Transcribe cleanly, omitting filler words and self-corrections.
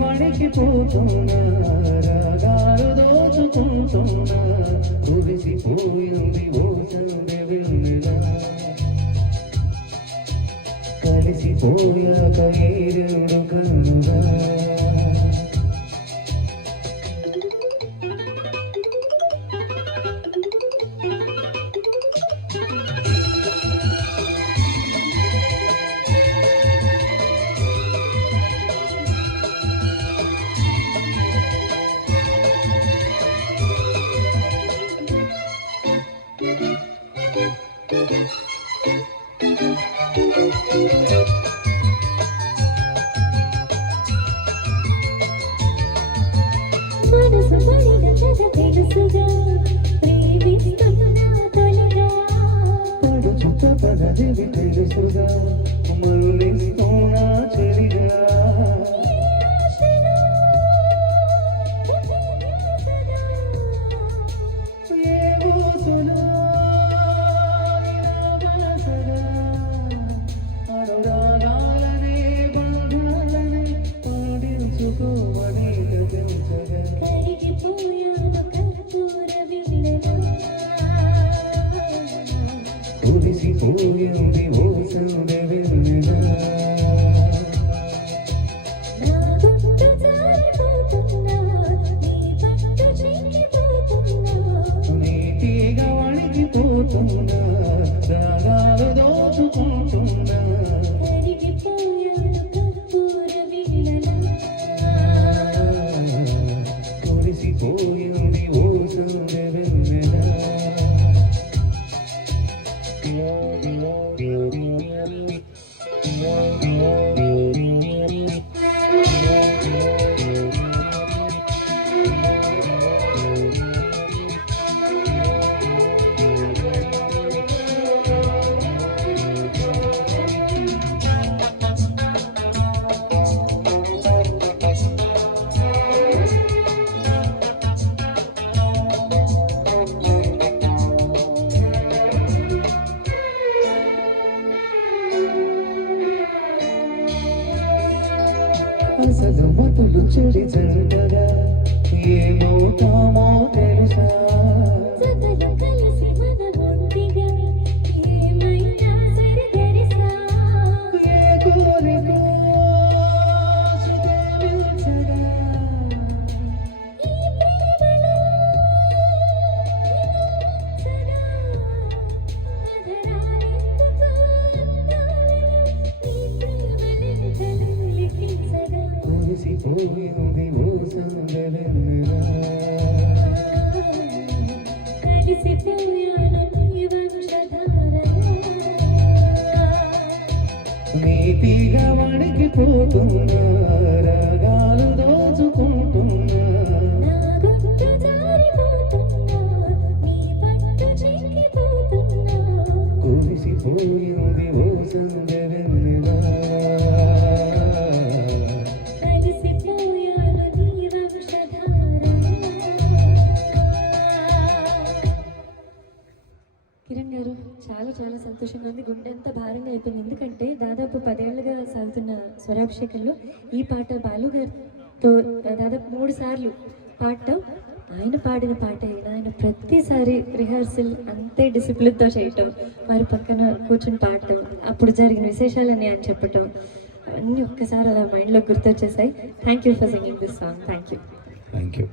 వణికిపోతున్నా రాగాలు దోచుకుంటున్నా కురిసిపోయింది ఓ సందె వెన్నెల కలిసిపోయాక ఈ రెండు కన్నుగా మనసు పడిన కథ తెలుసుగా ప్రేమిస్తున్నా తొలిగా పడుచుట పదవి తెలుసుగా మరులిస్తున్నా చెలిగా అనురాగాలనే బంధాలనే పాడించుకోమని కురిసిపోయింది ఓ సందె వెన్నెల నీటిగా వణికిపోతున్నా రాగాలు దోచుకుంటున్నా కురిసిపోయింది ఓ సందె వెన్నెల అసలు మతులు చెడి జంటగా ఏమవుతామో తెలుసా కలిసి మన ముందుగా ఏమైనా సరి తెరిసా ఏ కోరికో సుదేవించగా ఈ ప్రేమలో సదా మధురాలెందుకు నీ ప్రేమలెంతలు లిఖించగా కురిసిపోయింది ఓ సందె వెన్నెల కలిసిపోయాను నీ వంశధారలో నీతిగా వణికిపోతున్నా రాగాలు దోచుకుంటున్నా నా గుట్టు జారిపోతున్నా నీ పట్టు చిక్కిపోతున్నా కురిసిపోయింది ఓ సందె వెన్నెల కలిసిపోయాను నీ వంశధారలో. కిరణ్ గారు చాలా చాలా సంతోషంగా ఉంది. గుండె అంతా భారంగా అయిపోయింది. ఎందుకంటే దాదాపు 10 ఏళ్లుగా సాగుతున్న స్వరాభిషేకంలో ఈ పాట బాలు గారితో దాదాపు 3 సార్లు పాడటం, ఆయన పాడిన పాట ఆయన ప్రతిసారి రిహార్సల్ అంతే డిసిప్లిన్తో చేయటం, వారి పక్కన కూర్చొని పాడటం, అప్పుడు జరిగిన విశేషాలని ఆయన చెప్పటం, అవన్నీ ఒక్కసారి అలా మైండ్లో గుర్తొచ్చేసాయి. Thank you for singing this song. Thank you.